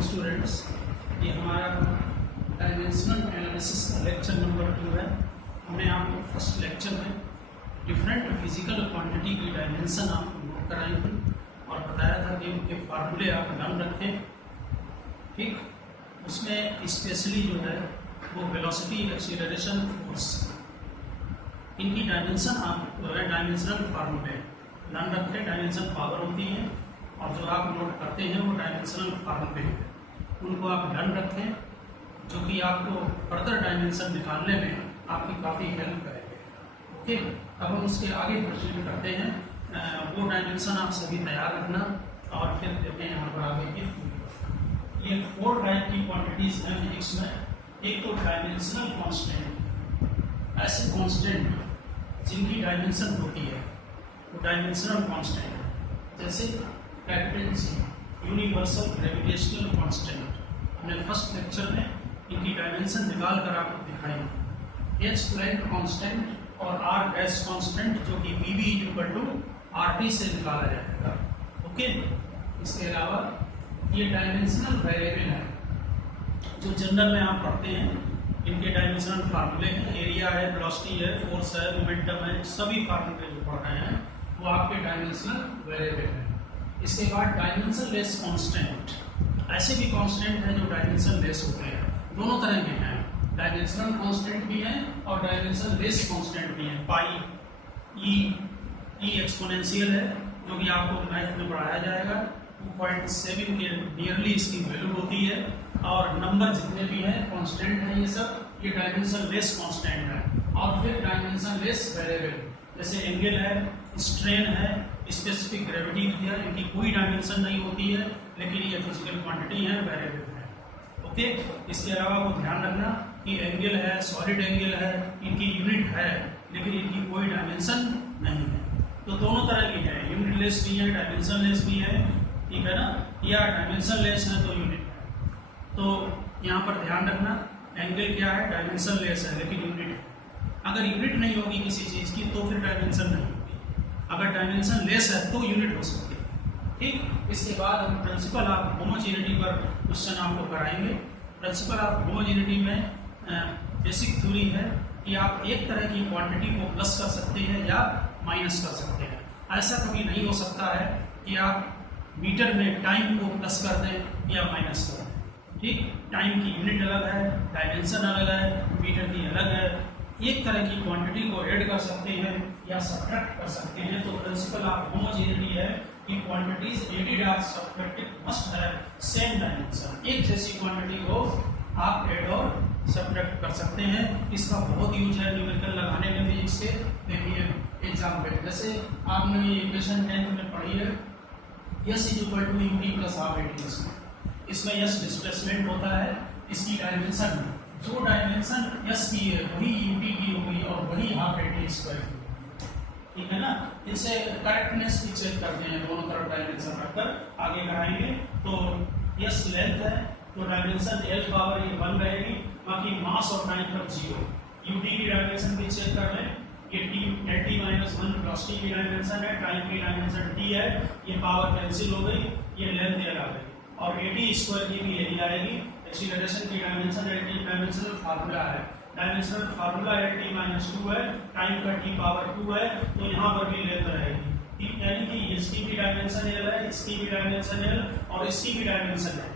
Dear students, ये हमारा dimensional analysis का लेक्चर नंबर 2 है। हमने आपको फर्स्ट लेक्चर में डिफरेंट फिजिकल क्वांटिटी की डायमेंशन आपको नोट कराई थी और बताया था कि उनके फार्मूले आप ध्यान रखें। ठीक, उसमें स्पेशली जो है वो वेलोसिटी, एक्सीलरेशन, फोर्स, इनकी डायमेंशन आप डायमेंशनल फार्मूले ध्यान रखें। डायमेंशन पावर होती है और जो आप नोट करते हैं वो डायमेंशनल फार्मूले हैं, उनको आप ध्यान रखें, जो कि आपको फर्दर डायमेंशन निकालने में आपकी काफ़ी हेल्प करेंगे। ओके, अब हम उसके आगे प्रोसीड करते हैं। वो डायमेंशन आप सभी तैयार रखना और फिर देखें यहाँ पर आगे की। ये 4 टाइप की क्वांटिटीज हैं फिजिक्स में। एक तो डायमेंशनल कांस्टेंट, ऐसे कांस्टेंट जिनकी डायमेंशन होती है वो डायमेंशनल कांस्टेंट, जैसे capital G, universal gravitational constant. हमने फर्स्ट लेक्चर में इनकी डायमेंशन निकाल कर आपको दिखाई। एच प्लैंक कांस्टेंट और आर डैश कांस्टेंट, जो कि P V equal to R T से निकाला जाएगा। ओके, इसके अलावा ये डायमेंशनल वेरिएबल है जो जनरल में आप पढ़ते हैं। इनके डायमेंशनल फार्मूले हैं, एरिया है, वेलोसिटी है, फोर्स है, मोमेंटम है, सभी फार्मूले जो पढ़ रहे हैं वो आपके डायमेंशनल वेरिएबल है। इसके बाद डायमेंशन लेस कांस्टेंट, ऐसे भी कांस्टेंट हैं जो डायमेंशन लेस होते हैं। दोनों तरह के हैं, डायमेंशनल कांस्टेंट भी हैं और डायमेंशन लेस कांस्टेंट भी हैं। पाई ई एक्सपोनेंशियल है, जो कि आपको मैथ में पढ़ाया जाएगा। 2.7 के नियरली इसकी वैल्यू होती है। और नंबर जितने भी हैं कांस्टेंट हैं, ये सब ये डायमेंशन लेस कांस्टेंट है। और फिर डायमेंशन लेस वेरिएबल, जैसे एंगल है, स्ट्रेन है, स्पेसिफिक ग्रेविटी है, इनकी कोई डायमेंशन नहीं होती है, लेकिन ये फिजिकल क्वांटिटी है, वेरिएबल है। ओके, इसके अलावा वो ध्यान रखना कि एंगल है, सॉलिड एंगल है, इनकी यूनिट है, लेकिन इनकी कोई डायमेंशन नहीं है। तो दोनों तरह की है, यूनिट लेस भी है, डायमेंशन लेस भी है, ठीक है ना, या डायमेंशन लेस है तो यूनिट है। तो यहाँ पर ध्यान रखना, एंगल क्या है, डायमेंशन लेस है लेकिन यूनिट है। अगर यूनिट नहीं होगी किसी चीज़ की तो फिर डायमेंशन नहीं होगी, अगर डायमेंशन लेस है तो यूनिट हो सकती है। ठीक, इसके बाद हम प्रिंसिपल ऑफ होमोजेनिटी पर क्वेश्चन आपको कराएंगे। प्रिंसिपल ऑफ होमोजेनिटी में बेसिक थ्योरी है कि आप एक तरह की क्वांटिटी को प्लस कर सकते हैं या माइनस कर सकते हैं। ऐसा कभी नहीं हो सकता है कि आप मीटर में टाइम को प्लस कर दें या माइनस कर दें। ठीक, टाइम की यूनिट अलग है, डायमेंशन अलग है, मीटर की अलग है। एक तरह की क्वांटिटी को ऐड कर सकते हैं या सब्ट्रैक्ट कर सकते हैं। तो प्रिंसिपल ऑफ होमोजेनिटी है कि क्वांटिटीज एडेड और subtracted must have same dimension. एक जैसी क्वांटिटी को आप ऐड और सब्ट्रैक्ट कर सकते हैं। इसका बहुत यूज है न्यूमेरिकल लगाने में भी। इससे देखिए एग्जाम्पल, जैसे आपने ये इक्वेशन 10th में पढ़ी है, S = UT + हाफ AT²। इसमें S डिस्प्लेसमेंट होता है, इसकी डायमेंशन जो डायमेंशन S की है वही UT की होगी और वही हाफ AT² की। ठीक है ना, इनसे करेक्टनेस भी चेक करते हैं, दोनों तरफ डायमेंशन रखकर आगे कराएंगे। तो S लेंथ है तो डायमेंशन L पावर ये 1 रहेगी, बाकी मास और टाइम पर 0। UT की डायमेंशन भी चेक कर लें, ये T-1 वेलोसिटी की डायमेंशन है, टाइम की डायमेंशन T है, ये पावर कैंसिल हो गई, ये लेंथ L आ गई, और AT² की भी यही आएगी। एक्सीलरेशन की डायमेंशन LT डायमेंशनल फार्मूला है, डायमेंशनल फार्मूला LT-2 है, टाइम का T पावर 2 है, तो यहाँ पर भी लेंथ रहेगी। यानी कि इसकी भी डायमेंशन L है, इसकी भी डायमेंशन L और इसकी भी डायमेंशन है,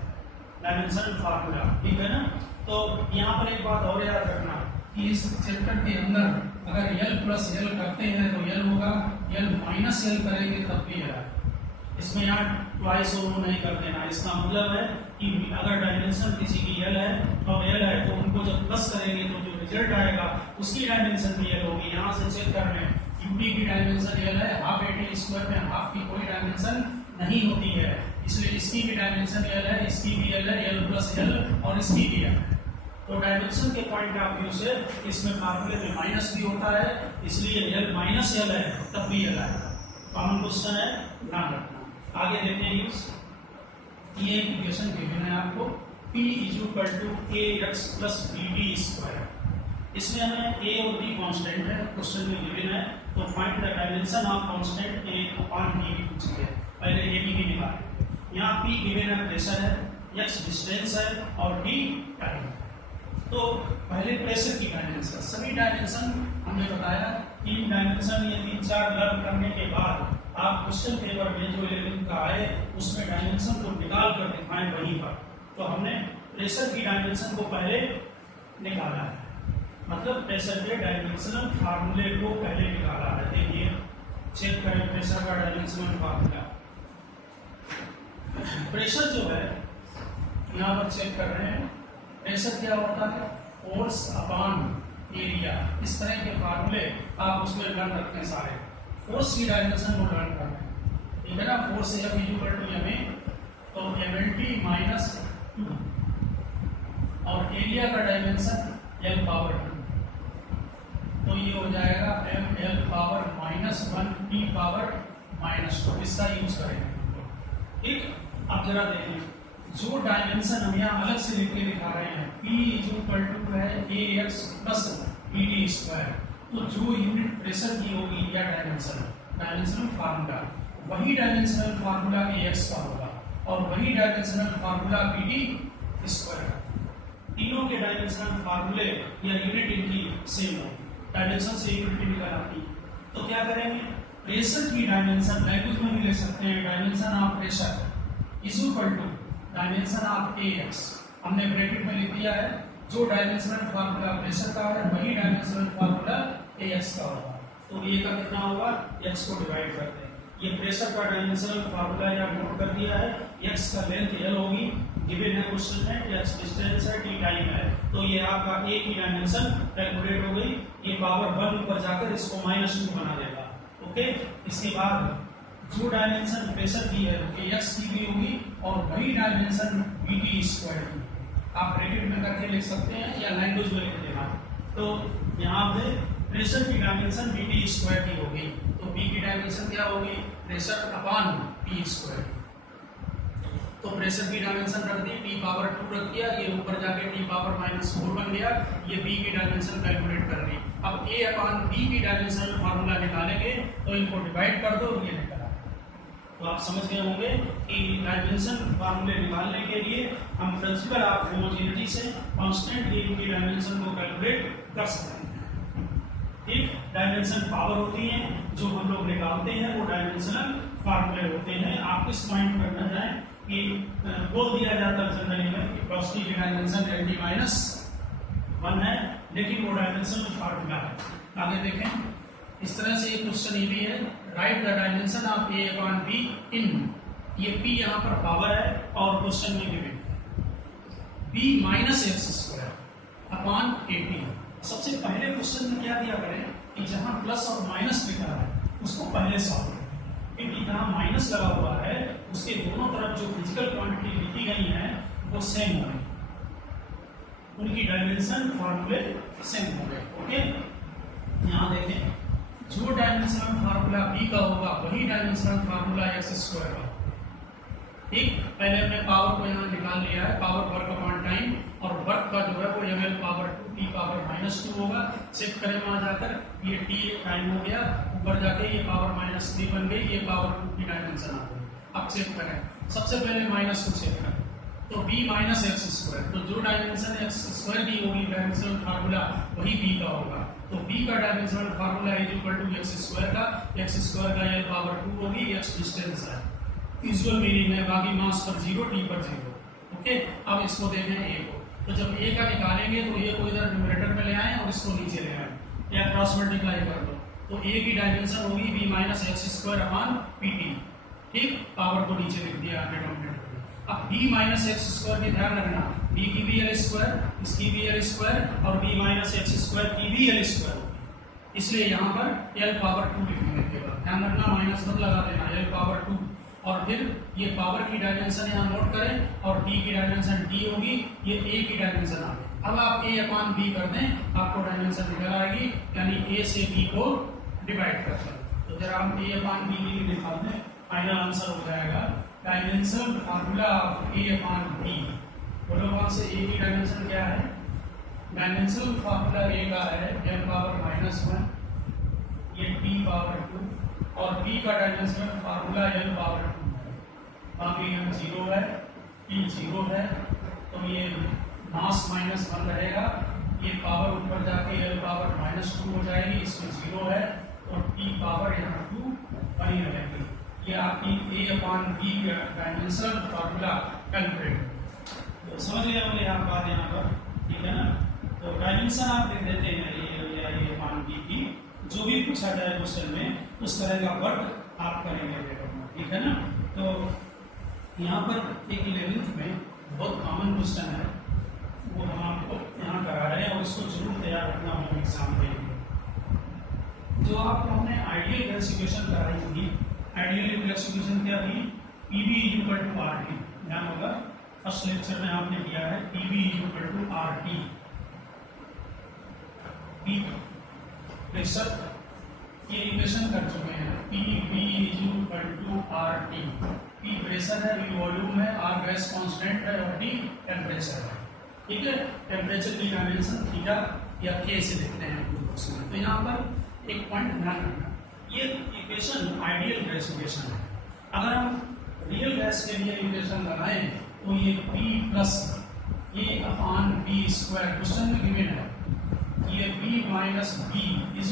डायमेंशनल फार्मूला। ठीक है ना, तो यहाँ पर एक बात और याद रखना कि इस चैप्टर के अंदर अगर L + L करते हैं तो L होगा, L - L करेंगे तब भी है। इसमें यहाँ ट्वाइस ओवर नहीं कर देना। इसका मतलब है कि अगर डायमेंशन किसी की L है तो L है, तो उनको जब प्लस करेंगे तो जो रिजल्ट आएगा उसकी डायमेंशन भी L होगी। यहाँ से चेक कर लें, UT की डायमेंशन L है, हाफ AT² में हाफ की कोई डायमेंशन नहीं होती है, इसलिए इसकी भी डायमेंशन L है, इसकी भी L है, L + L और इसकी भी L है। तो डायमेंशन के पॉइंट ऑफ व्यू से इसमें फार्मूले में माइनस भी होता है, इसलिए L - L है तब भी L आएगा। कॉमन क्वेश्चन है, ध्यान रखना। आगे देखते हैं ये इक्वेशन गिवन है आपको, P = AX + BD²। इसमें हमें A और B कांस्टेंट है, क्वेश्चन में गिवन है, तो find the dimension of constant A / B पूछी है। पहले A B की निकालें। यहाँ P गिवन है, प्रेशर है, x डिस्टेंस है और d टाइम। तो पहले प्रेशर की डायमेंशन, सभी डायमेंशन हमने बताया, 3 डायमेंशन ये 3-4 लर्न करने के बाद आप क्वेश्चन पेपर में जो 11 का आए उसमें डायमेंशन को निकाल कर दिखाएं वहीं पर। तो हमने प्रेशर की डायमेंशन को पहले निकाला है, मतलब प्रेशर के डायमेंशनल फार्मूले को पहले निकाला है। देखिए चेक करें प्रेशर का डायमेंशनल फार्मूला। प्रेशर जो है यहाँ पर चेक कर रहे हैं, प्रेशर क्या होता है, फोर्स अपॉन एरिया। इस तरह के फार्मूले आप उसमें लर्न रखते हैं सारे। फोर्स की डायमेंशन को लर्न कर रहे हैं, ठीक है ना। Force F equal to ma, तो mlt माइनस 2 और एरिया का डायमेंशन L पावर 2, तो ये हो जाएगा ml power minus 1 t power minus 2। इसका यूज करेंगे, ठीक। अब जरा देखें जो डायमेंशन हम यहाँ अलग से लिख के दिखा रहे हैं, P इक्वल टू है ax प्लस pt स्क्वायर। तो जो यूनिट प्रेशर की होगी या डायमेंशनल फार्मूला, वही डायमेंशनल फार्मूला ax का होगा और वही डायमेंशनल फार्मूला pt स्क्वायर। तीनों के डायमेंशनल फार्मूले या यूनिट इनकी सेम होगी, डायमेंशन से यूनिट निकल आती। तो क्या करेंगे, प्रेशर की डायमेंशन लैंग्वेज में भी ले सकते हैं, dimension of pressure is equal to dimension of ax। हमने ब्रैकेट में लिख दिया है, जो डायमेंशनल फार्मूला प्रेशर का है वही डायमेंशनल फार्मूला ax का होगा। तो a का कितना होगा, x को डिवाइड करते हैं। ये प्रेशर का डायमेंशनल फार्मूला या नोट कर दिया है, x का लेंथ l होगी, गिवन है क्वेश्चन में, x डिस्टेंस है, t टाइम है। तो ये आपका a की डायमेंशन कैलकुलेट हो गई। ये पावर 1 ऊपर जाकर इसको -2 बना देगा, ओके। इसके बाद जो डायमेंशन प्रेशर की है ax की भी होगी और वही डायमेंशन pt स्क्वायर की। आप ब्रैकेट में करके लिख सकते हैं या लैंग्वेज में लिख देना। तो यहाँ पे प्रेशर की डायमेंशन pt स्क्वायर की होगी, तो p की डायमेंशन क्या होगी, प्रेशर अपॉन p स्क्वायर। तो प्रेशर की डायमेंशन रख दी, t पावर 2 रख दिया, ये ऊपर जाके t पावर -4 बन गया। ये p की डायमेंशन कैलकुलेट कर दी। अब a अपॉन b की डायमेंशनल फार्मूला निकालेंगे तो इनको डिवाइड कर दो, ये निकला। तो आप समझ गए होंगे कि डायमेंशन फार्मूले निकालने के लिए हम प्रिंसिपल ऑफ होमोजेनिटी से कांस्टेंट गेन की डायमेंशन को कैलकुलेट कर सकते हैं, ठीक। डायमेंशन पावर होती है, जो हम लोग निकालते हैं वो डायमेंशनल फार्मूले होते हैं। आप इस पॉइंट पर न जाएं कि बोल दिया जाता है जनरली में कि वेलोसिटी की डायमेंशन LD-1 है, लेकिन वो डायमेंशनल फार्मूला है। आगे देखें, इस तरह से एक क्वेश्चन ये भी है, right the dimension of a upon b इन। ये p यहाँ पर पावर है और क्वेश्चन में given b minus x square upon 80। सबसे पहले क्वेश्चन में क्या दिया करें कि जहाँ प्लस और माइनस लिखा है उसको पहले सॉल्व करें, क्योंकि जहाँ माइनस लगा हुआ है उसके दोनों तरफ जो फिजिकल क्वांटिटी लिखी गई है वो सेम हो गई, उनकी डायमेंशन फार्मूले सेम हो गए, ओके। यहाँ देखें, जो डायमेंशनल फार्मूला b का होगा वही डायमेंशनल फार्मूला x स्क्वायर का, ठीक। पहले हमने पावर को यहाँ निकाल लिया है, पावर वर्क अपॉन टाइम, और वर्क का जो है वो ml पावर 2 t पावर -2 होगा। चेक करें वहां जाकर, ये t टाइम हो गया, ऊपर जाके ये पावर -3 बन गई, ये पावर 2 की डायमेंशन आ गई। अब चेक करें, सबसे पहले माइनस को चेक करें, तो b माइनस x स्क्वायर, तो जो डायमेंशन x स्क्वायर की होगी डायमेंशनल फार्मूला वही b का होगा। तो b का dimensional formula is equal to x square का, x स्क्वायर का l पावर 2 होगी, x डिस्टेंस है, यूजुअल मीनिंग है, बाकी मास पर 0, t पर 0, ओके। अब इसको देखें a को, तो जब a का निकालेंगे तो a को इधर न्यूमरेटर में ले आएं और इसको नीचे ले आएं या क्रॉस मल्टीप्लाई कर दो, तो a की डायमेंशन होगी b minus x square upon pt, ठीक। पावर को नीचे लिख दिया डिनोमिनेटर। अब b माइनस x स्क्वायर की ध्यान रखना, b की भी l स्क्वायर, इसकी भी l स्क्वायर और b माइनस x स्क्वायर की भी l स्क्वायर होगी, इसलिए यहाँ पर l पावर 2 लिखेंगे केवल, ध्यान रखना माइनस मत लगा देना, l पावर 2। और फिर ये पावर की डायमेंशन यहाँ नोट करें और d की डायमेंशन d होगी, ये a की डायमेंशन आ गई। अब आप a अपॉन b कर दें, आपको डायमेंशन निकल आएगी, यानी a से b को डिवाइड कर दें। तो जरा हम a अपॉन b की निकाल दें, फाइनल आंसर हो जाएगा dimensional formula of a upon b। बोलो वहां से a की डायमेंशन क्या है, डायमेंशनल फार्मूला a का है m पावर -1, ये t पावर 2, और b का डायमेंशनल फार्मूला l पावर 2 है, बाकी m 0 है, टी 0 है तो ये मास -1 रहेगा, ये पावर ऊपर जाके एल पावर -2 हो जाएगी, इसमें 0 है और टी पावर यहाँ 2 बनी रहेगी। ये आपकी A/B डायमेंशनल फार्मूला कैलकुलेट। तो समझ गए होंगे आप बात यहाँ पर, ठीक है ना। तो डायमेंशन आप देख देते हैं A/B की, जो भी पूछा जाए क्वेश्चन में उस तरह का वर्क आप करेंगे पेपर में, ठीक है ना। तो यहाँ पर एक 11th में बहुत कॉमन क्वेश्चन है, वो हम आपको यहाँ करा रहे हैं और इसको जरूर तैयार रखना होगा एग्जाम के लिए। जो आपको हमने आइडियल गैस इक्वेशन कराई थी, आइडियल गैस इक्वेशन क्या थी, PV = RT, ध्यान होगा फर्स्ट लेक्चर में आपने दिया है PV = RT, P प्रेशर ये इक्वेशन कर चुके हैं, PV = RT, P प्रेशर है, V वॉल्यूम है, R गैस कांस्टेंट है और T टेम्परेचर है, ठीक है। टेम्परेचर की डायमेंशन थीटा या K से लिखते हैं क्वेश्चन। तो यहाँ पर एक पॉइंट ध्यान रखना, ये इक्वेशन आइडियल गैस इक्वेशन है। अगर हम रियल गैस के लिए इक्वेशन लगाएं तो ये P प्लस A/B² क्वेश्चन में गिवन है, ये B माइनस B =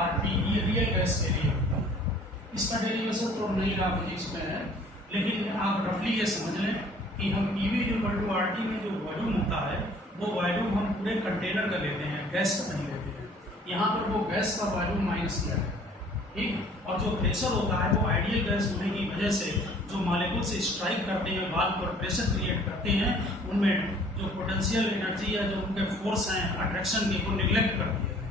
RT, ये रियल गैस के लिए होता है। इसका डेरिवेशन तो नहीं रहा फिजिक्स में है, लेकिन आप रफली ये समझ लें कि हम PV = RT में जो वॉल्यूम होता है वो वॉल्यूम हम पूरे कंटेनर का लेते हैं, गैस का नहीं लेते हैं। यहाँ पर वो गैस का वॉल्यूम माइनस किया है, ठीक। और जो प्रेशर होता है वो आइडियल गैस होने की वजह से जो मॉलिक्यूल से स्ट्राइक करते हैं, वाल्व पर प्रेशर क्रिएट करते हैं, उनमें जो पोटेंशियल एनर्जी या जो उनके फोर्स हैं अट्रैक्शन के, वो निगलेक्ट कर दिए हैं,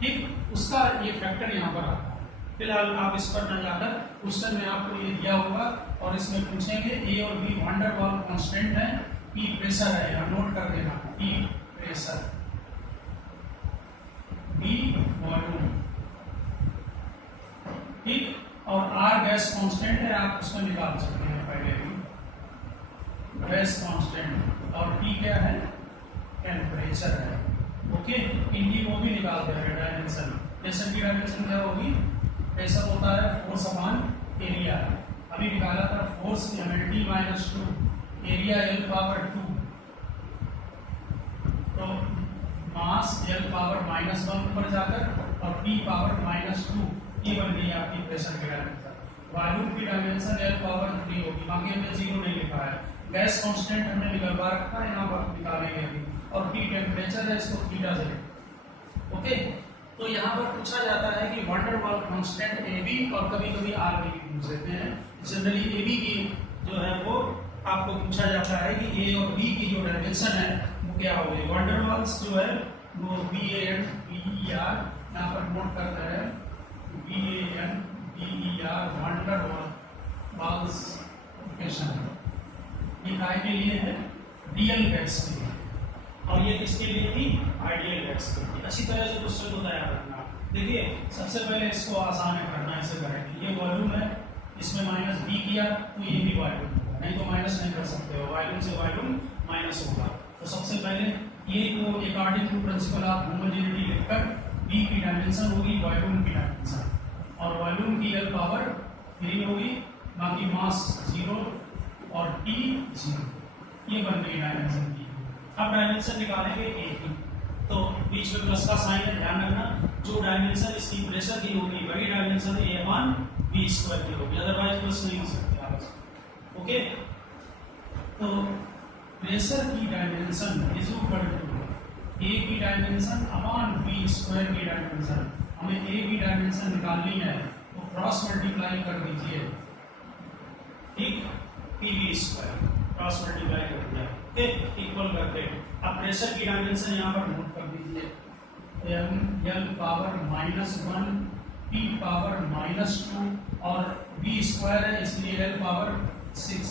ठीक। उसका ये फैक्टर यहाँ पर आता है। फिलहाल आप इस पर न जाकर क्वेश्चन में आपको ये दिया होगा और इसमें पूछेंगे A और B van der Waals constant है, P प्रेशर है, यहाँ नोट कर देना, P प्रेशर, B वॉल्यूम, ठीक। और R गैस कांस्टेंट है, आप उसको निकाल सकते हैं पहले भी, गैस कांस्टेंट, और T क्या है, टेम्परेचर है, ओके। इनकी वो भी निकाल देंगे डायमेंशन। प्रेशर की डायमेंशन क्या होगी, प्रेशर होता है फोर्स अपॉन एरिया, अभी निकाला था force mLT - 2, area L power 2, तो मास L पावर -1 ऊपर जाकर और P पावर -2, ये बन गई आपकी प्रेशर की डायमेंशन। वॉल्यूम की डायमेंशन L पावर 3 होगी, बाकी हमने 0 नहीं लिखा है। गैस कांस्टेंट हमने निकलवा रखा है, यहाँ पर निकालेंगे अभी, और T टेम्परेचर है, इसको थीटा से लिखते, ओके। तो यहाँ पर पूछा जाता है कि van der Waals constant AB और कभी-कभी RB भी पूछ लेते हैं। जनरली AB की जो है वो आपको पूछा जाता है कि A और B की जो डायमेंशन है वो क्या होगी। वैन डर वाल्स जो है वो VANDER, यहाँ पर नोट करते हैं VANDER, van der Waals equation है, ये काय के लिए है, रियल गैस के लिए, और ये किसके लिए थी, आइडियल गैस के लिए। अच्छी तरह से क्वेश्चन को तैयार रखना। देखिए सबसे पहले इसको आसान है करना, ऐसे करेंगे, ये वॉल्यूम है, इसमें -B किया तो ये भी वॉल्यूम होगा, नहीं तो माइनस नहीं कर सकते हो, वॉल्यूम से वॉल्यूम माइनस होगा। तो सबसे पहले ये को according to principle of homogeneity लिखकर B की डायमेंशन होगी वॉल्यूम की डायमेंशन, और वॉल्यूम की L पावर 3 होगी, बाकी मास 0 और T 0, ये बन गई डायमेंशन की। अब डायमेंशन निकालेंगे A की, तो बीच में प्लस का साइन है, ध्यान रखना। जो डायमेंशन इसकी प्रेशर की होगी वही डायमेंशन A/B² की होगी, अदरवाइज प्लस नहीं हो सकती आप, ओके। तो प्रेशर की डायमेंशन = A की डायमेंशन अपॉन B² की डायमेंशन। हमें A की डायमेंशन निकालनी है तो क्रॉस मल्टीप्लाई कर दीजिए, ठीक, PV² क्रॉस मल्टीप्लाई कर दिया, ओके, इक्वल करके। अब प्रेशर की डायमेंशन यहाँ पर नोट कर दीजिए, L पावर -1, P पावर -2 और B² है इसलिए L पावर 6,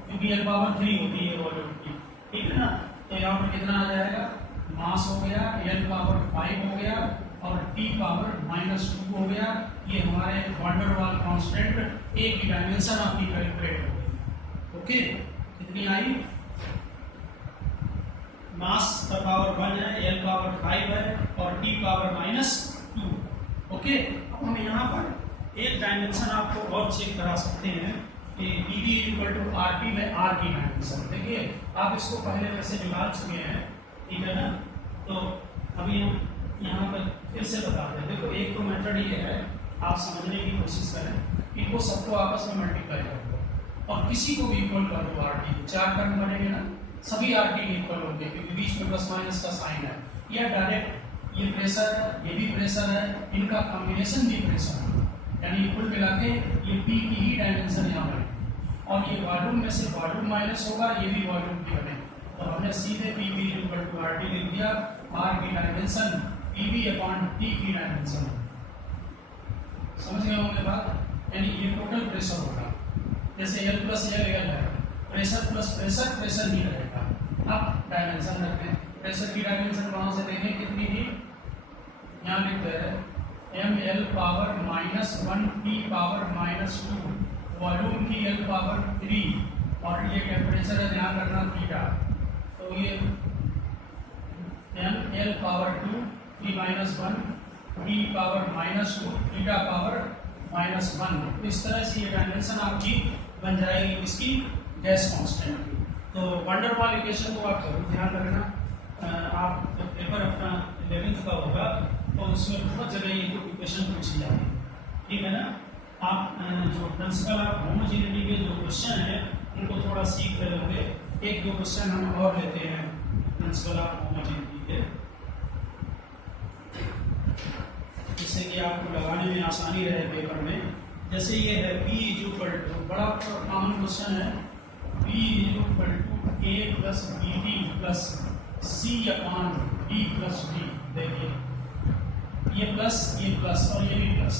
क्योंकि L पावर 3 होती है वॉल्यूम की, ठीक है ना। तो यहाँ पर कितना आ जाएगा, मास हो गया, L पावर 5 हो गया और T पावर -2 हो गया। ये हमारे van der Waals constant A की डायमेंशन आपकी कैलकुलेट हो गई, ओके। कितनी आई, मास का पावर 1 है, L पावर 5 है और T पावर -2, ओके। अब हम यहाँ पर एक डायमेंशन आपको और चेक करा सकते हैं P V equal to R P में आर की डायमेंशन। देखिए आप इसको पहले वैसे निकाल चुके हैं, ठीक है ना। तो अभी हम यहाँ पर फिर से बताते हैं। देखो एक तो मेथड ये है, आप समझने की कोशिश करें, इनको सबको आपस में मल्टीप्लाई कर दो और किसी को भी इक्वल कर दो आर टी। 4 टर्म बनेंगे ना, सभी आर टी इक्वल होंगे क्योंकि बीच में प्लस माइनस का साइन है। या डायरेक्ट ये प्रेशर है, ये भी प्रेशर है, इनका कॉम्बिनेशन भी प्रेशर है, यानी कुल मिला के ये पी की ही डायमेंशन यहाँ बने और ये वॉल्यूम में से वॉल्यूम माइनस होगा, ये भी वॉल्यूम की बने। तो हमने सीधे P V equal to R T लिख दिया। आर की dimension P V upon T की डायमेंशन। समझ गए होंगे बात, यानी ये टोटल प्रेशर होगा। जैसे एल प्लस एल है, प्रेशर प्लस प्रेशर प्रेशर ही रहेगा। अब डायमेंशन रखते हैं, प्रेशर की डायमेंशन वहां से देखें कितनी थी, यहाँ लिखते हैं M L power -1 T power -2, volume की एल पावर 3 और ये टेम्परेचर है, ध्यान रखना थीटा। तो ये M L power 2 T-1 T power -2 theta power -1। इस तरह से ये डायमेंशन आपकी बन जाएगी इसकी गैस कांस्टेंट की। तो वंडर वाल इक्वेशन को आप जरूर ध्यान रखना। आप जब पेपर अपना 11th का होगा तो उसमें बहुत जगह ये इक्वेशन पूछी जाती है, ठीक है ना। आप जो प्रिंसिपल ऑफ होमोजेनिटी के जो क्वेश्चन है उनको थोड़ा सीख रहे होंगे। एक दो क्वेश्चन हम और लेते हैं प्रिंसिपल ऑफ होमोजेनिटी के, जिससे कि आपको लगाने में आसानी रहे पेपर में। जैसे ये है P इक्वल टू, बड़ा कॉमन क्वेश्चन है, P equal to A plus B T plus C upon D plus D। देखिए ये प्लस और ये भी प्लस।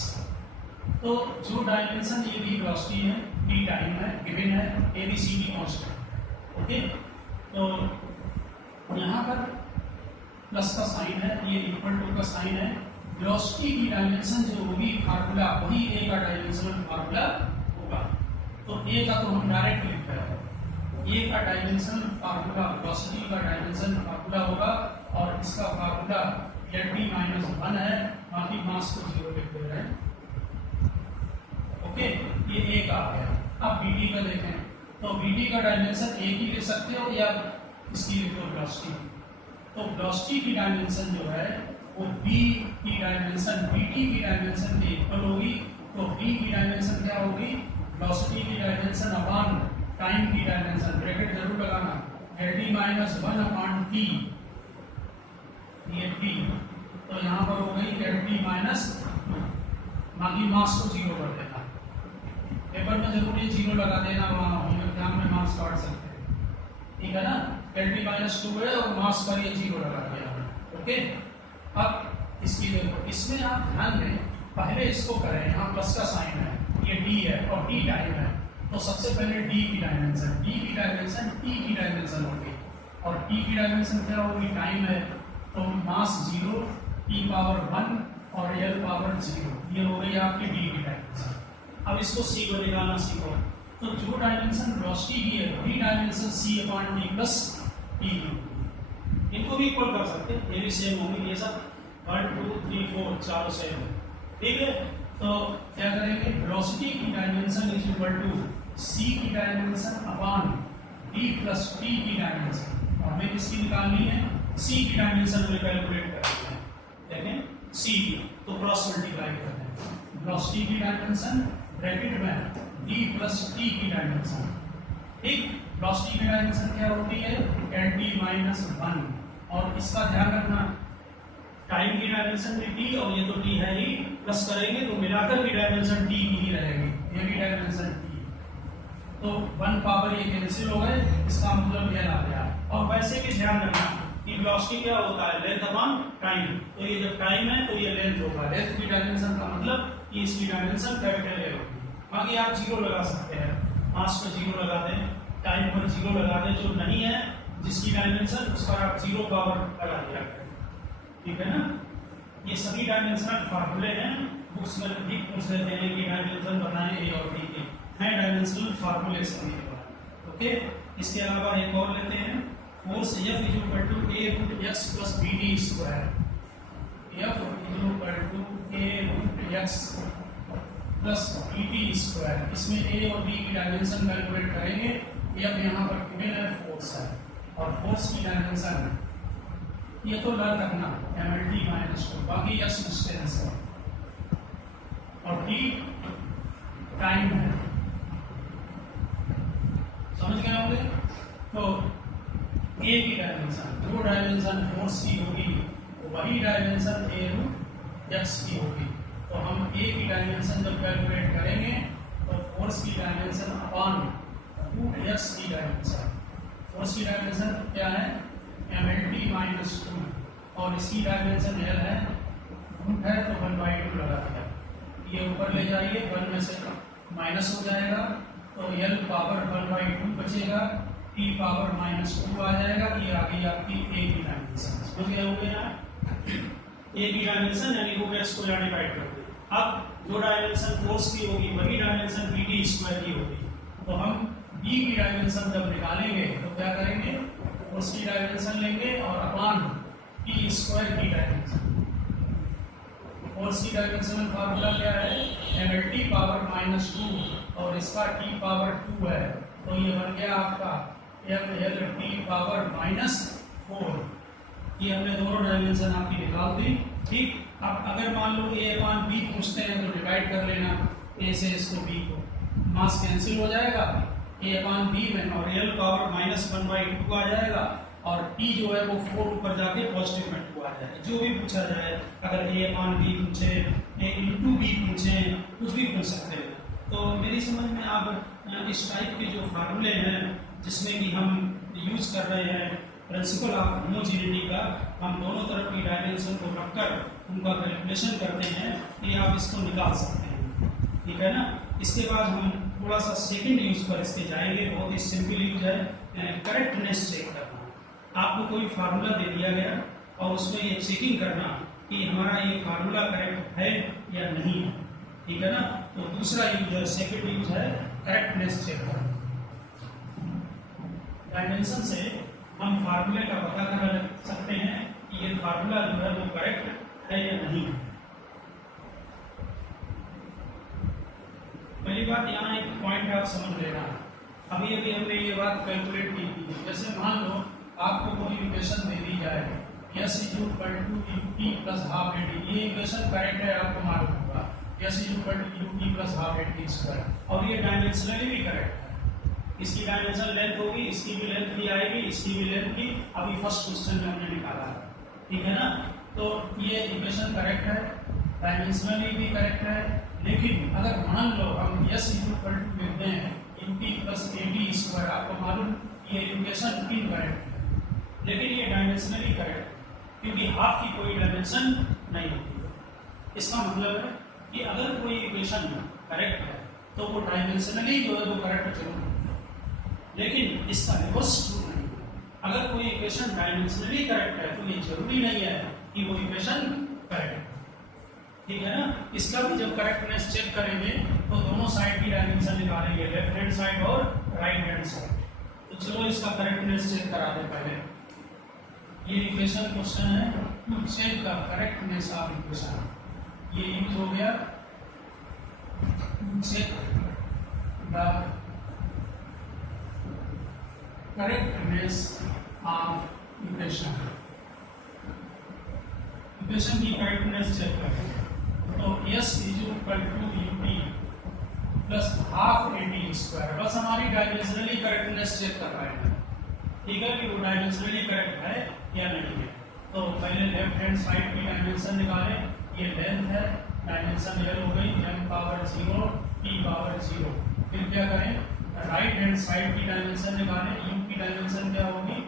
तो जो डायमेंशन ये भी वेलोसिटी है, D टाइम है, गिवन है, ABCD कांस्टेंट। ओके, तो यहाँ पर प्लस का साइन है, ये इक्वल टू का साइन है। वेलोसिटी की डायमेंशन जो होगी फार्मूला वही ए का डायमेंशनल फार्मूला होगा। तो ए का तो हम डायरेक्ट लिख रहे हैं, ए का डायमेंशनल फार्मूला वेलोसिटी का डायमेंशन फार्मूला होगा और इसका फार्मूला T-1 है, बाकी मास को 0 लिख दे रहे हैं। ओके, ये ए का आ गया। अब बीटी का देखें तो बीटी का डायमेंशन ए की ले सकते हो या इसकी लिख दो वेलोसिटी। तो वेलोसिटी की डायमेंशन जो है वो b की डायमेंशन bt की डायमेंशन के इक्वल होगी। तो b की डायमेंशन क्या होगी, वेलोसिटी की डायमेंशन अपॉन टाइम की डायमेंशन, ब्रैकेट जरूर लगाना, T-1 अपॉन t, ये t। तो यहाँ पर हो गई T-, बाकी मास को 0 कर देना। पेपर में जरूर ये 0 लगा देना, वहाँ होंगे एग्जाम में मार्क्स काट सकते हैं, ठीक है ना। T-2 है और मास पर ये 0 लगा दिया। ओके, अब इसकी देखो, इसमें आप ध्यान दें, पहले इसको करें, यहाँ प्लस का साइन है, ये d है और t टाइम है। तो सबसे पहले d की डायमेंशन t की डायमेंशन होगी और t की डायमेंशन क्या होगी, टाइम है। तो मास 0, t पावर 1 और l पावर 0, ये हो गई आपकी d की डायमेंशन। अब इसको c को निकालना सीखो। तो जो डायमेंशन वेलोसिटी की है वही dimension c upon t plus t, इनको भी इक्वल कर सकते हैं, ये भी सेम होंगे। ये सब 1 2 3 4 चारों सेम है, ठीक है। तो क्या करेंगे, वेलोसिटी की dimension is equal to c की dimension upon d plus t की डायमेंशन। हमें किसकी निकालनी है, c की डायमेंशन में कैलकुलेट करते हैं। देखें c तो क्रॉस मल्टीप्लाई करते हैं, वेलोसिटी की डायमेंशन ब्रैकेट में d प्लस t की डायमेंशन, ठीक। वेलोसिटी की डायमेंशन क्या होती है, T-1 और इसका ध्यान रखना, टाइम की डायमेंशन भी t और ये तो t है ही, प्लस करेंगे तो मिलाकर की डायमेंशन t की ही रहेगी, ये भी डायमेंशन t। तो 1 पावर ये कैंसिल हो गए, इसका मतलब यह आ गया। और वैसे भी ध्यान रखना कि वेलोसिटी क्या होता है, लेंथ अपॉन टाइम। तो ये जब टाइम है तो ये लेंथ होगा, लेंथ की डायमेंशन का मतलब कि इसकी डायमेंशन कैपिटल ए होगी। बाकी आप 0 लगा सकते हैं, मास पे 0 लगा दें, टाइम पर 0 लगा दें, जो नहीं है जिसकी डायमेंशन उस पर आप 0 पावर लगा दिया करें, ठीक है ना। ये सभी डायमेंशनल फार्मूले हैं, बुक्स में भी पूछ लेते हैं कि डायमेंशन बनाएं ए और डी के, हैं डायमेंशनल फार्मूले सभी। ओके, इसके अलावा एक और लेते हैं, force F = a√x + bd²। F = a√x plus B T square, इसमें ए और बी की डायमेंशन कैलकुलेट करेंगे। एफ यहाँ पर गिवन है फोर्स है, और फोर्स की डायमेंशन ये तो लग रखना mLT-2, बाकी यस डिस्टेंस है और टी टाइम है। समझ गए होंगे? तो ए की डायमेंशन, जो डायमेंशन फोर्स की होगी वही डायमेंशन ए रूट एक्स की होगी। तो हम ए की डायमेंशन जब कैलकुलेट करेंगे तो फोर्स की डायमेंशन अपॉन रूट एक्स की डायमेंशन, फोर्स की डायमेंशन क्या है mLT-2, और इसकी डायमेंशन एल है, रूट है तो 1/2 लगा दिया। ये ऊपर ले जाइए, 1 में से माइनस हो जाएगा तो एल पावर 1/2 बचेगा, टी पावर -2 आ जाएगा। ये आ गई आपकी ए की डायमेंशन। समझ गए होंगे यहाँ? ए की डायमेंशन यानी रूट एक्स को यहाँ डिवाइड कर दे। अब जो डायमेंशन फोर्स की होगी वही डायमेंशन बी टी स्क्वायर की होगी। तो हम बी की डायमेंशन जब निकालेंगे तो क्या करेंगे, फोर्स की डायमेंशन लेंगे और अपॉन टी स्क्वायर की डायमेंशन। फोर्स की डायमेंशन फार्मूला क्या है, mLT पावर -2 और इसका t पावर 2 है, तो ये बन गया आपका mLT पावर -4। ये हमने दोनों डायमेंशन आपकी निकाल दी। ठीक, अब अगर मान लो a अपॉन b पूछते हैं तो डिवाइड कर लेना a से इसको b को, मास कैंसिल हो जाएगा a अपॉन b में, और l पावर -1/2 आ जाएगा, और t जो है वो 4 ऊपर जाके पॉजिटिव में 2 आ जाएगा। जो भी पूछा जाए, अगर a अपॉन b पूछे, a इंटू b पूछे, कुछ भी पूछ सकते हैं। तो मेरी समझ में आप इस टाइप के जो फार्मूले हैं जिसमें कि हम यूज कर रहे हैं प्रिंसिपल ऑफ होमोजेनिटी का, हम दोनों तरफ की डायमेंशन को रखकर उनका कैलकुलेशन करते हैं, ये आप इसको निकाल सकते हैं। ठीक है ना? इसके बाद हम थोड़ा सा सेकंड यूज पर इसके जाएंगे। बहुत ही सिंपल यूज है, करेक्टनेस चेक करना। आपको कोई फार्मूला दे दिया गया और उसमें ये चेकिंग करना कि हमारा ये फार्मूला करेक्ट है या नहीं है। ठीक है ना? तो दूसरा यूज है, सेकंड यूज है करेक्टनेस चेक करना। डायमेंशन से हम फार्मूले का पता कर सकते हैं कि ये फार्मूला जो है वो करेक्ट है या नहीं। पहली बात यहाँ एक पॉइंट आप समझ लेना, अभी अभी हमने ये बात कैलकुलेट की थी। जैसे मान लो आपको कोई इक्वेशन दे दी जाए s = ut + ½ at, ये इक्वेशन करेक्ट है आपको मालूम होगा, s = ut + ½ at², और ये डायमेंशनली भी करेक्ट है। इसकी डायमेंशन लेंथ होगी, इसकी भी लेंथ भी आएगी, इसकी भी लेंथ की अभी फर्स्ट क्वेश्चन में हमने निकाला है। ठीक है ना? तो ये इक्वेशन करेक्ट है, डायमेंशनली भी करेक्ट है। लेकिन अगर मान लो हम s = लिखते हैं ut + at², आपको मालूम ये इक्वेशन इनकरेक्ट है, लेकिन ये डायमेंशनली करेक्ट है क्योंकि हाफ की कोई डायमेंशन नहीं होती है। इसका मतलब है कि अगर कोई इक्वेशन करेक्ट है तो वो डायमेंशनली जो है वो करेक्ट जरूर है, लेकिन इसका रिवर्स ट्रू नहीं है। अगर कोई इक्वेशन डायमेंशनली करेक्ट है तो ये जरूरी नहीं है कि वो इक्वेशन करेक्ट है। ठीक है ना? इसका भी जब करेक्टनेस चेक करेंगे तो दोनों साइड की डायमेंशन निकालेंगे, लेफ्ट हैंड साइड और राइट हैंड साइड। तो चलो इसका करेक्टनेस चेक करा दें पहले। ये इक्वेशन क्वेश्चन है to check the correctness of equation, ये यूज हो गया to check the correctness of equation. Equation की करेक्टनेस चेक करें तो s = ut + ½ at², बस हमारी डायमेंशनली करेक्टनेस चेक कर रहे हैं। ठीक है कि वो डायमेंशनली करेक्ट है या नहीं है। तो पहले लेफ्ट हैंड साइड की डायमेंशन निकालें, ये लेंथ है, डायमेंशन l हो गई m पावर 0 t पावर 0। फिर क्या करें, राइट हैंड साइड की डायमेंशन निकालें, u की डायमेंशन क्या होगी,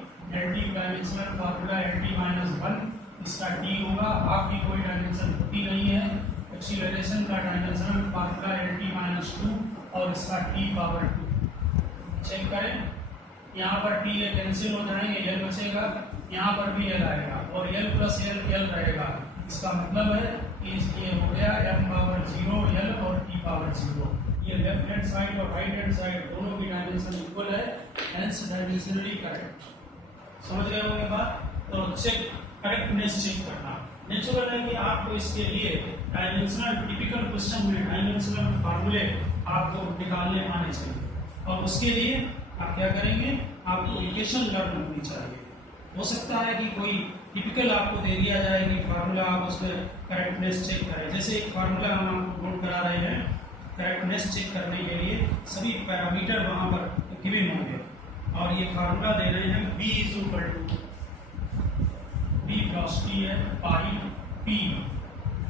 lt डायमेंशनल फार्मूला lt-1, इसका t होगा, हाफ की कोई डायमेंशन होती नहीं है। एक्सीलरेशन का डायमेंशनल फार्मूला lt-2 और इसका t पावर 2। चेक करें, यहाँ पर t कैंसिल हो जाएंगे, l बचेगा, यहाँ पर भी l आएगा और l + l रहेगा। इसका मतलब है कि ये हो गया m पावर 0 l और t पावर 0। ये लेफ्ट हैंड साइड और राइट हैंड साइड दोनों की डायमेंशन इक्वल है, हेंस डायमेंशनली करेक्ट। समझ गए होंगे बात? तो चेक करेक्टनेस चेक करना नेचुरल है कि आपको इसके लिए डायमेंशनल टिपिकल क्वेश्चन में डायमेंशनल फार्मूले आपको निकालने आने चाहिए और उसके लिए आप क्या करेंगे, आपको इक्वेशन लर्न होनी चाहिए। हो सकता है कि कोई टिपिकल आपको दे दिया जाए कि फार्मूला आप उसमें करेक्टनेस चेक करें। जैसे एक फार्मूला हम आपको नोट करा रहे हैं, करेक्टनेस चेक करने के लिए सभी पैरामीटर वहाँ पर गिवन होंगे और ये फार्मूला दे रहे हैं b is equal to b plus t है पाई p,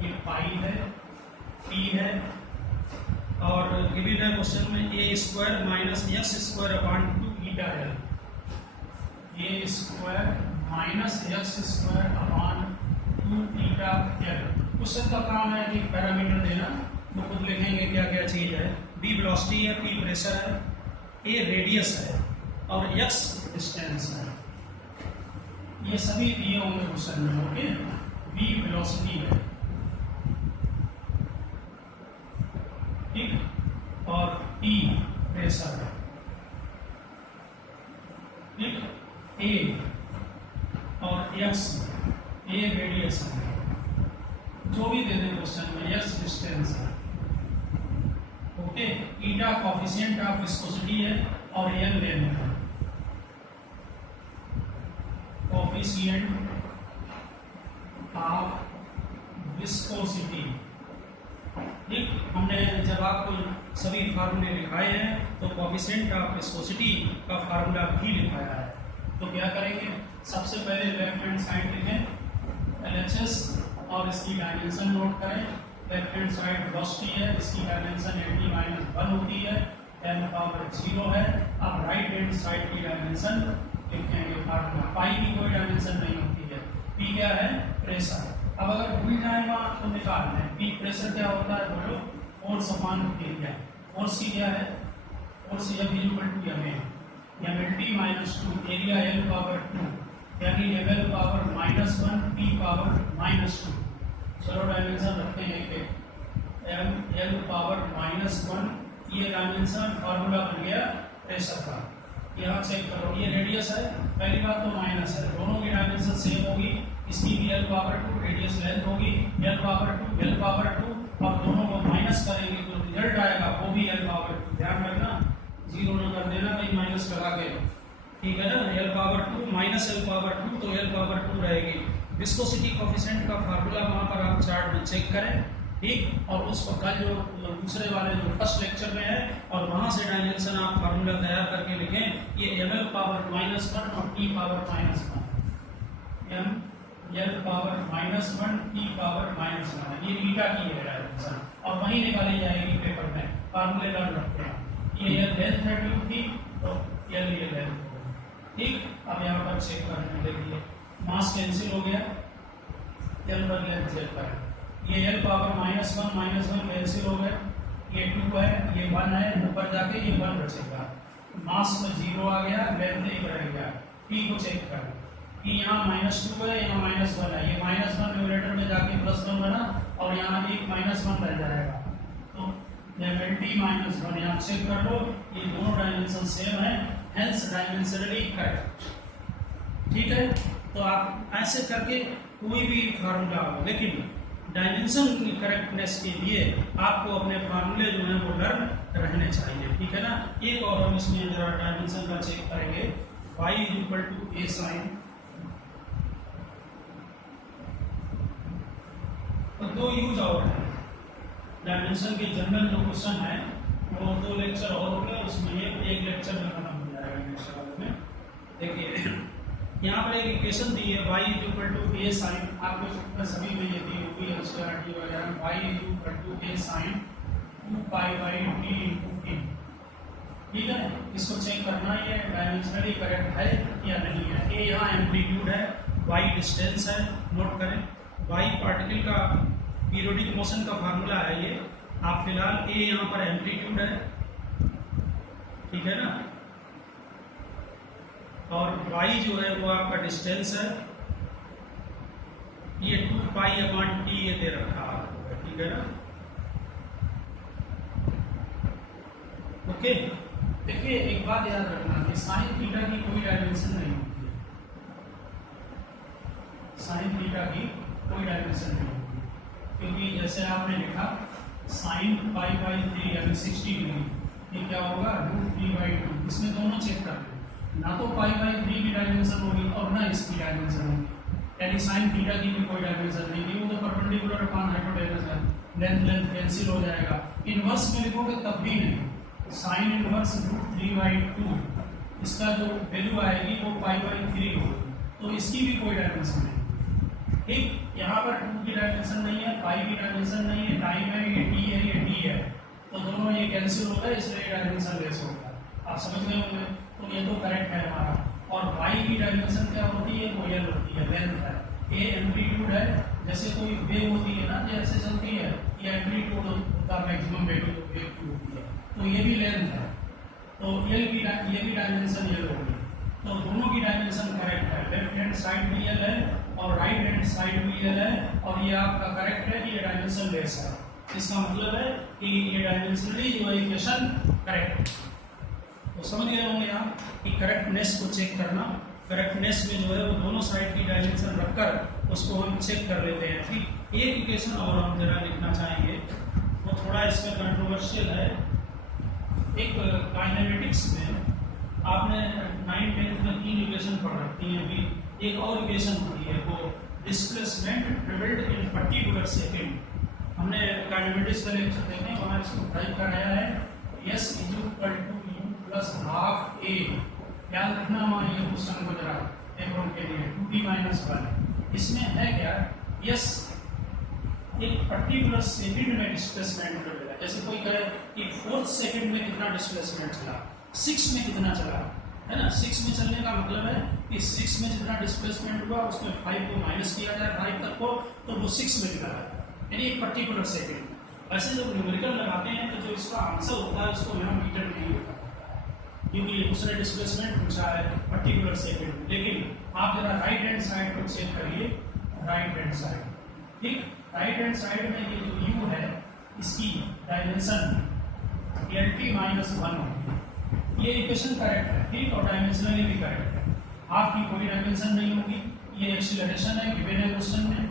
ये पाई है p है और गिवन है क्वेश्चन में a square minus x square upon 2 ईटा है, a square minus x square upon 2 eta l। Question का काम है कि पैरामीटर देना, तो खुद लिखेंगे क्या क्या चीज है। b वेलोसिटी है, p प्रेशर है, a रेडियस है और x डिस्टेंस है। ये सभी दिए होंगे क्वेश्चन में। ओके, b वेलोसिटी है, ठीक, और p प्रेशर है, ठीक, a और x, a रेडियस है, जो भी दे दें क्वेश्चन में, x डिस्टेंस है। Okay, eta coefficient of viscosity है और n लेंथ है, कोफिशिएंट ऑफ विस्कोसिटी। ठीक, हमने जब आपको सभी फार्मूले लिखाए हैं तो कोफिशिएंट ऑफ विस्कोसिटी का फार्मूला भी लिखाया है। तो क्या करेंगे, सबसे पहले लेफ्ट हैंड साइड लिखें LHS और इसकी डायमेंशन नोट करें। लेफ्ट हैंड साइड वेलोसिटी है, इसकी डायमेंशन 80-1 होती है, n पावर 0 है। अब राइट हैंड साइड की डायमेंशन लिखेंगे फार्मूला, पाई की कोई डायमेंशन नहीं होती है। p क्या है, प्रेशर। अब अगर भूल जाए वहाँ तो निकाल लें, p प्रेशर क्या होता है बोलो, फोर्स अपॉन एरिया। फोर्स की क्या है, force F equal to mLT minus 2, area L power 2, यानी mL पावर -1 p पावर -2। चलो डायमेंशन रखते हैं कि mL पावर -1, ये डायमेंशन फार्मूला बन गया प्रेशर का। यहाँ चेक करो, ये रेडियस है, पहली बात तो माइनस है, दोनों की डायमेंशन सेम होगी। इसकी भी L पावर 2, रेडियस लेंथ होगी, L पावर 2 L पावर 2 और दोनों को माइनस करेंगे तो रिजल्ट आएगा वो भी L पावर 2। ध्यान रखना, जीरो न कर देना कहीं माइनस लगा के, ठीक है ना। L power 2 minus L power 2 तो L पावर 2 रहेगी। विस्कोसिटी कोफिशिएंट का फार्मूला वहाँ पर आप चार्ट में चेक करें, ठीक, और उस पर कल जो दूसरे वाले जो फर्स्ट लेक्चर में है और वहाँ से डायमेंशन आप फार्मूला तैयार करके लिखें। ये mL पावर -1 और t power -1, mL power -1 t power -1, ये ईटा की है डायमेंशन और वहीं निकाली जाएगी पेपर में। फार्मूले लर्न रखते हैं, ये लेंथ है ट्यूब की तो L ये लेंथ, ठीक। अब यहाँ पर चेक करने देखिए, मास कैंसिल हो गया, L पर लेंथ चेक करें, ये L पावर -1 कैंसिल हो गया, ये 2 है, ये 1 है, ऊपर जाके ये 1 बचेगा, मास में 0 आ गया, लेंथ 1 रह गया। p को चेक कर, p यहाँ -2 है, यहाँ -1 है, ये -1 न्यूमरेटर में जाके +1 बना और यहाँ एक -1 रह जाएगा, तो mLT -1 यहाँ चेक कर लो, ये दोनों डायमेंशन सेम है, हेंस डायमेंशनली करेक्ट, ठीक है। तो आप ऐसे करके कोई भी फार्मूला हो, लेकिन डायमेंशन की करेक्टनेस के लिए आपको अपने फार्मूले जो हैं वो लर्न रहने चाहिए, ठीक है ना। एक और हम इसमें जरा डायमेंशन का चेक करेंगे, y equal to a sine. तो दो यूज और है डायमेंशन के, जनरल जो क्वेश्चन है वो 2 लेक्चर और हो गए, उसमें एक लेक्चर में खत्म हो जाएगा नेक्स्ट वाले में। देखिए यहाँ पर एक इक्वेशन दी है, y equal to a sine, आपको सभी में ये दी होगी एनसीईआरटी वगैरह, y equal to a sine 2 pi by t into t, ठीक है। इसको चेक करना ये डायमेंशनली करेक्ट है या नहीं है। a यहाँ एम्पलीट्यूड है, y डिस्टेंस है, नोट करें। y पार्टिकल का पीरियोडिक मोशन का फार्मूला है ये, आप फिलहाल a यहाँ पर एम्पलीट्यूड है, ठीक है ना, और y जो है वो आपका डिस्टेंस है, ये 2 पाई अपॉन t ये दे रखा है, ठीक है ना। ओके, देखिए एक बात याद रखना कि साइन थीटा की कोई डायमेंशन नहीं होती है, साइन थीटा की कोई डायमेंशन नहीं होती, क्योंकि जैसे आपने लिखा साइन पाई बाई 3 यानी 60 डिग्री, ये क्या होगा √3/2। इसमें दोनों चेक करते हैं, ना तो पाई बाई 3 की डायमेंशन होगी और ना इसकी डायमेंशन होगी, यानी साइन थीटा की भी कोई डायमेंशन नहीं है, वो तो परपेंडिकुलर अपॉन हाइपोटेनस है, लेंथ कैंसिल हो जाएगा। इनवर्स में लिखोगे तब भी नहीं, साइन इनवर्स √3/2 इसका जो वैल्यू आएगी वो पाई बाई 3 होगी, तो इसकी भी कोई डायमेंशन नहीं। ठीक, यहाँ पर 2 की डायमेंशन नहीं है, पाई की डायमेंशन नहीं है, टाइम है, ये टी है, ये डी है, तो दोनों ये कैंसिल हो गए, इसलिए डायमेंशन लेस होगा। आप समझ गए होंगे, तो ये तो करेक्ट है हमारा। और वाई की डायमेंशन क्या होती है, वो एल होती है, लेंथ है। ए एम्पलीट्यूड है, जैसे कोई वेव होती है ना जैसे चलती है, ये एम्पलीट्यूड का मैक्सिमम वैल्यू वेव की होती है, तो ये भी लेंथ है, तो एल की ये भी डायमेंशन एल होगी, तो दोनों की डायमेंशन करेक्ट है। लेफ्ट हैंड साइड भी एल है और राइट हैंड साइड भी एल है, और ये आपका करेक्ट है कि ये डायमेंशन लेस है। इसका मतलब है कि ये डायमेंशनली जो इक्वेशन करेक्ट है। तो समझ गए होंगे आप कि करेक्टनेस को चेक करना, करेक्टनेस में जो है वो दोनों साइड की डायमेंशन रखकर उसको हम चेक कर लेते हैं। ठीक, एक इक्वेशन और हम जरा लिखना चाहेंगे, वो थोड़ा इसमें कंट्रोवर्शियल है। एक काइनेमेटिक्स में आपने 9th 10th में 3 इक्वेशन पढ़ रखी हैं, अभी एक और इक्वेशन पढ़ी है, वो displacement travelled in particular second. हमने काइनेमेटिक्स का लेक्चर देखें, वहाँ इसको टाइप कराया है S = U + ½ A। याद रखना वहाँ ये क्वेश्चन को जरा एवं के लिए 2t - 1। इसमें है क्या, S एक पर्टिकुलर सेकंड में डिस्प्लेसमेंट मिलेगा। जैसे कोई कहे कि 4th सेकंड में कितना डिस्प्लेसमेंट चला, 6 में कितना चला, है ना। 6 में चलने का मतलब है कि 6 में जितना डिस्प्लेसमेंट हुआ उसमें 5 को माइनस किया जाए 5 तक को, तो वो 6 में चला जाता है, यानी एक पर्टिकुलर सेकंड। वैसे जब न्यूमेरिकल लगाते हैं तो जो इसका आंसर होता है उसको यहाँ मीटर नहीं होता, क्योंकि उसने डिस्प्लेसमेंट पूछा है पर्टिकुलर सेकंड। लेकिन आप जरा राइट हैंड साइड को चेक करिए, राइट हैंड साइड, ठीक, राइट हैंड साइड में ये जो u है इसकी डायमेंशन LT-1 होगी। ये इक्वेशन करेक्ट है, ठीक, और डायमेंशनली भी करेक्ट है। हाफ की कोई डायमेंशन नहीं होगी, ये एक्सीलरेशन है, गिवन है क्वेश्चन में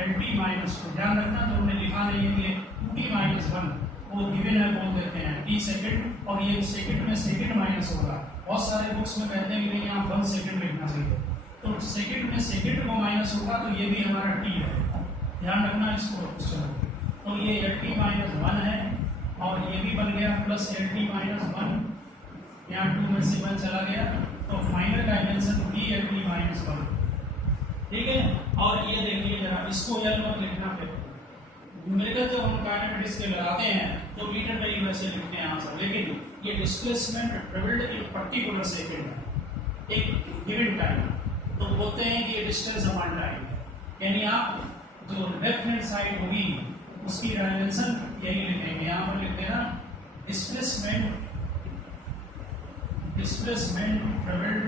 LT-2। ध्यान रखना जो हमने लिखा नहीं है कि 2t-1 वो गिवन है बोल देते हैं t सेकंड, और ये सेकंड में सेकंड माइनस होगा। बहुत सारे बुक्स में कहते हैं कि नहीं यहाँ 1 सेकंड लिखना चाहिए, तो सेकंड में सेकंड को माइनस होगा, तो ये भी हमारा t है, ध्यान रखना इसको क्वेश्चन। तो ये LT-1 है, और ये भी बन गया प्लस LT-1, यहाँ 2 में से 1 चला गया, तो फाइनल डायमेंशन भी LT-1, ठीक है। और ये देखिए जरा, इसको L मत लिखना, फिर न्यूमेरिकल जब हम काइनेमेटिक्स के लगाते हैं तो मीटर में वैसे लिखते हैं आंसर, लेकिन ये displacement travelled in particular second है, एक गिवन टाइम, तो बोलते हैं कि ये डिस्टेंस अपॉन टाइम, यानी आप जो लेफ्ट हैंड साइड होगी उसकी डायमेंशन यही लिखेंगे, यहाँ पर लिखते हैं ना displacement travelled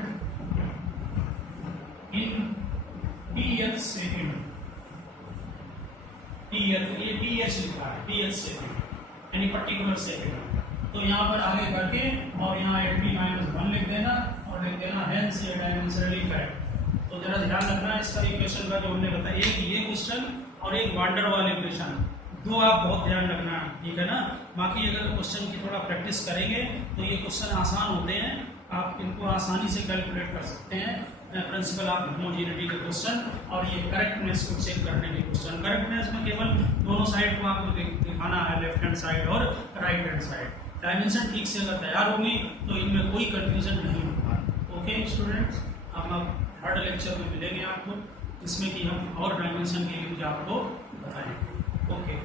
in dth second, dth, ये dh लिखा है, dth सेकंड यानी पर्टिकुलर सेकंड। तो यहाँ पर आगे करके और यहाँ LT-1 लिख देना और लिख देना हेंस ये डायमेंशनली करेक्ट। तो जरा ध्यान रखना इसका इक्वेशन का जो हमने बताया, एक ये क्वेश्चन और एक वांडर वाल इक्वेशन, दो आप बहुत ध्यान रखना, ठीक है ना। बाकी अगर क्वेश्चन की थोड़ा प्रैक्टिस करेंगे तो ये क्वेश्चन आसान होते हैं, आप इनको आसानी से कैलकुलेट कर सकते हैं। प्रिंसिपल ऑफ होमोजेनिटी के क्वेश्चन और ये करेक्टनेस को चेक करने के क्वेश्चन। करेक्टनेस में केवल दोनों साइड को आपको दिखाना है, लेफ्ट हैंड साइड और राइट हैंड साइड। डायमेंशन ठीक से अगर तैयार होंगी तो इनमें कोई कंफ्यूजन नहीं होगा। ओके स्टूडेंट्स, हम थर्ड लेक्चर में मिलेंगे आपको, इसमें कि हम और डायमेंशन के यूज आपको बताएंगे। ओके।